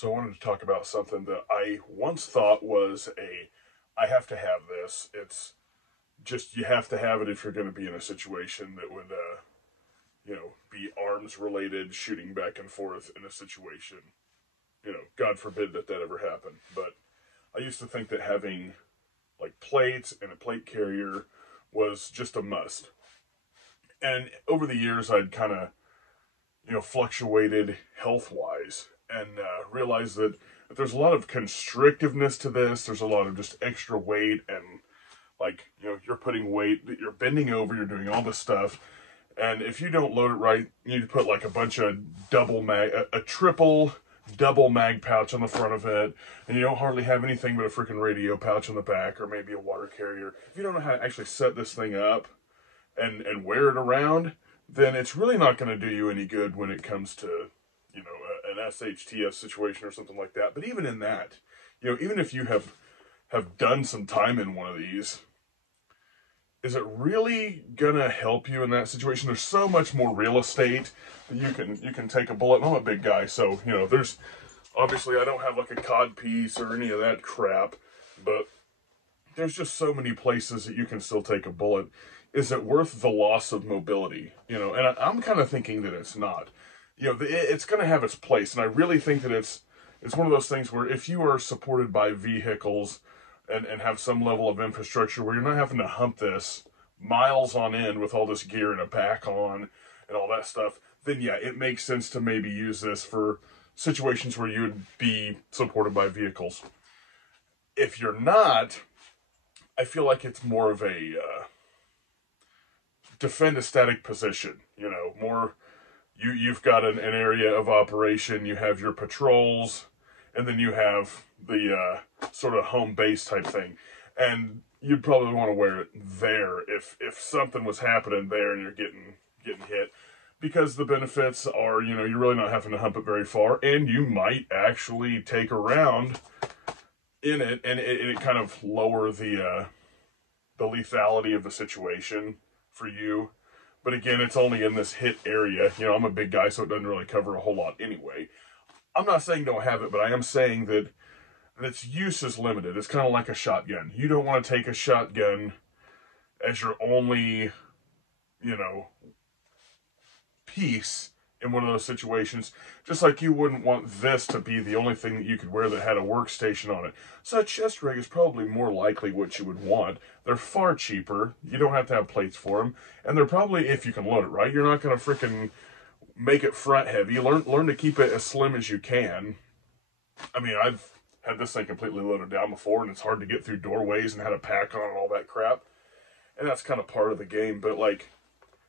So I wanted to talk about something that I once thought was I have to have this. It's just, you have to have it if you're going to be in a situation that would, be arms related, shooting back and forth in a situation. God forbid that ever happened. But I used to think that having like plates and a plate carrier was just a must. And over the years, I'd kind of, fluctuated health wise and realized that there's a lot of constrictiveness to this. There's a lot of just extra weight and you're putting weight, you're bending over, you're doing all this stuff. And if you don't load it right, you need to put like a bunch of a triple double mag pouch on the front of it, and you don't hardly have anything but a freaking radio pouch on the back, or maybe a water carrier. If you don't know how to actually set this thing up and wear it around, then it's really not going to do you any good when it comes to, an SHTF situation or something like that. But even in that, even if you have done some time in one of these, is it really gonna help you in that situation? There's so much more real estate that you can take a bullet. I'm a big guy, so there's obviously I don't have like a cod piece or any of that crap, but there's just so many places that you can still take a bullet. Is it worth the loss of mobility? And I'm kind of thinking that it's not. It's going to have its place, and I really think that it's one of those things where if you are supported by vehicles and have some level of infrastructure where you're not having to hump this miles on end with all this gear and a pack on and all that stuff, then yeah, it makes sense to maybe use this for situations where you would be supported by vehicles. If you're not, I feel like it's more of a defend a static position, more you've got an area of operation, you have your patrols, and then you have the sort of home base type thing. And you'd probably want to wear it there if something was happening there and you're getting hit. Because the benefits are, you're really not having to hump it very far, and you might actually take a round in it, and it kind of lower the lethality of the situation for you. But again, it's only in this hit area. I'm a big guy, so it doesn't really cover a whole lot anyway. I'm not saying don't have it, but I am saying that its use is limited. It's kind of like a shotgun. You don't want to take a shotgun as your only, piece in one of those situations. Just like you wouldn't want this to be the only thing that you could wear that had a workstation on it. So a chest rig is probably more likely what you would want. They're far cheaper. You don't have to have plates for them. And they're probably, if you can load it right, you're not going to freaking make it front heavy. Learn to keep it as slim as you can. I mean, I've had this thing completely loaded down before, and it's hard to get through doorways and had a pack on and all that crap. And that's kind of part of the game. But like,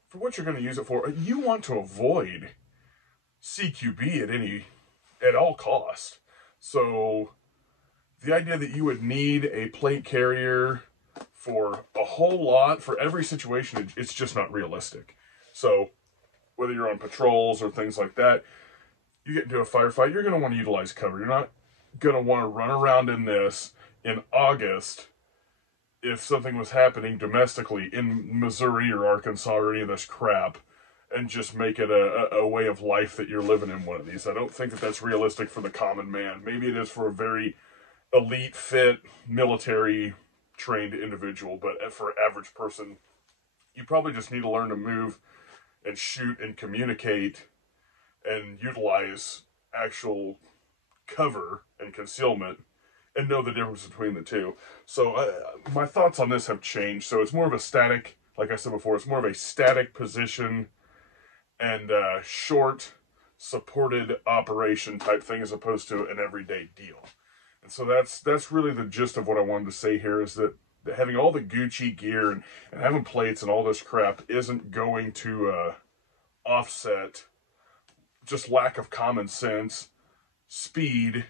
for what you're going to use it for, you want to avoid CQB at all cost. So the idea that you would need a plate carrier for a whole lot for every situation, it's just not realistic. So whether you're on patrols or things like that, you get into a firefight, you're going to want to utilize cover. You're not going to want to run around in this in August if something was happening domestically in Missouri or Arkansas or any of this crap, and just make it a way of life that you're living in one of these. I don't think that that's realistic for the common man. Maybe it is for a very elite, fit, military-trained individual, but for an average person, you probably just need to learn to move and shoot and communicate and utilize actual cover and concealment and know the difference between the two. So my thoughts on this have changed. So it's more of a static, like I said before, it's more of a static position and short supported operation type thing as opposed to an everyday deal. And so that's really the gist of what I wanted to say here, is that having all the Gucci gear and having plates and all this crap isn't going to offset just lack of common sense, speed,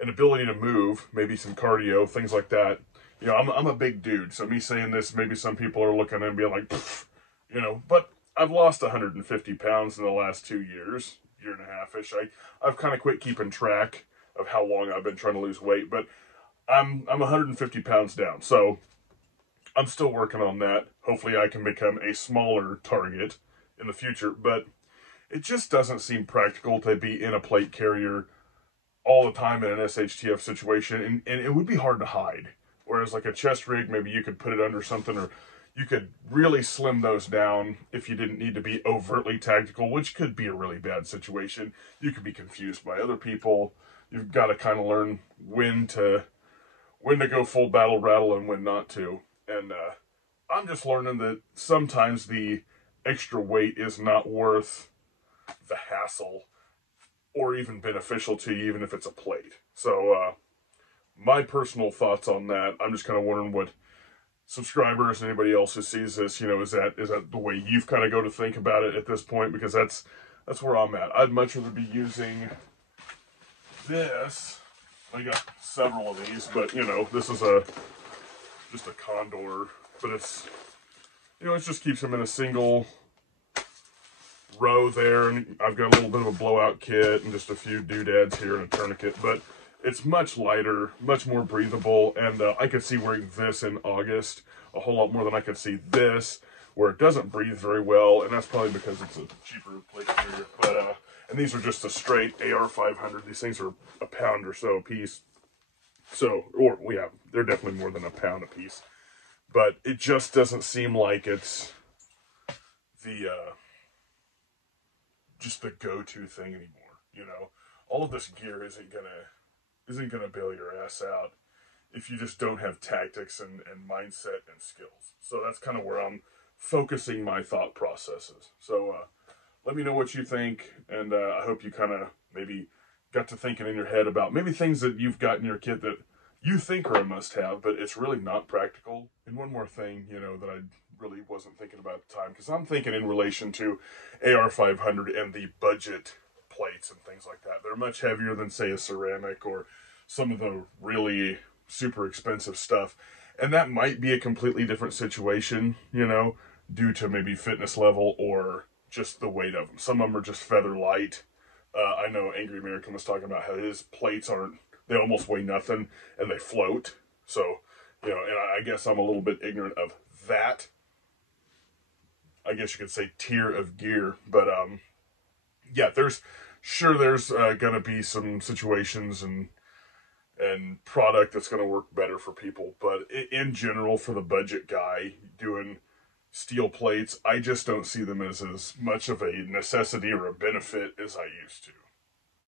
and ability to move, maybe some cardio, things like that. I'm a big dude, so me saying this, maybe some people are looking and being like, pfft, but I've lost 150 pounds in the last 2 years, year and a half-ish. I've kind of quit keeping track of how long I've been trying to lose weight, but I'm 150 pounds down, so I'm still working on that. Hopefully I can become a smaller target in the future, but it just doesn't seem practical to be in a plate carrier all the time in an SHTF situation, and it would be hard to hide. Whereas like a chest rig, maybe you could put it under something, or you could really slim those down if you didn't need to be overtly tactical, which could be a really bad situation. You could be confused by other people. You've got to kind of learn when to go full battle rattle and when not to. And I'm just learning that sometimes the extra weight is not worth the hassle or even beneficial to you, even if it's a plate. So my personal thoughts on that, I'm just kind of wondering what subscribers and anybody else who sees this, is that the way you've kind of go to think about it at this point? Because that's where I'm at. I'd much rather be using this. I got several of these, but this is just a Condor, but it's it just keeps them in a single row there, and I've got a little bit of a blowout kit and just a few doodads here and a tourniquet, but it's much lighter, much more breathable, and I could see wearing this in August a whole lot more than I could see this, where it doesn't breathe very well, and that's probably because it's a cheaper plate carrier. But and these are just a straight AR500. These things are a pound or so a piece. So, they're definitely more than a pound a piece. But it just doesn't seem like it's the just the go-to thing anymore. All of this gear isn't gonna bail your ass out if you just don't have tactics and mindset and skills. So that's kind of where I'm focusing my thought processes. So let me know what you think, and I hope you kind of maybe got to thinking in your head about maybe things that you've got in your kit that you think are a must-have, but it's really not practical. And one more thing, that I really wasn't thinking about at the time, because I'm thinking in relation to AR500 and the budget plates and things like that. They're much heavier than, say, a ceramic or some of the really super expensive stuff. And that might be a completely different situation, due to maybe fitness level or just the weight of them. Some of them are just feather light. I know Angry American was talking about how his plates they almost weigh nothing and they float. So, and I guess I'm a little bit ignorant of that, I guess you could say, tier of gear. But yeah, there's going to be some situations and product that's going to work better for people. But in general, for the budget guy doing steel plates, I just don't see them as much of a necessity or a benefit as I used to.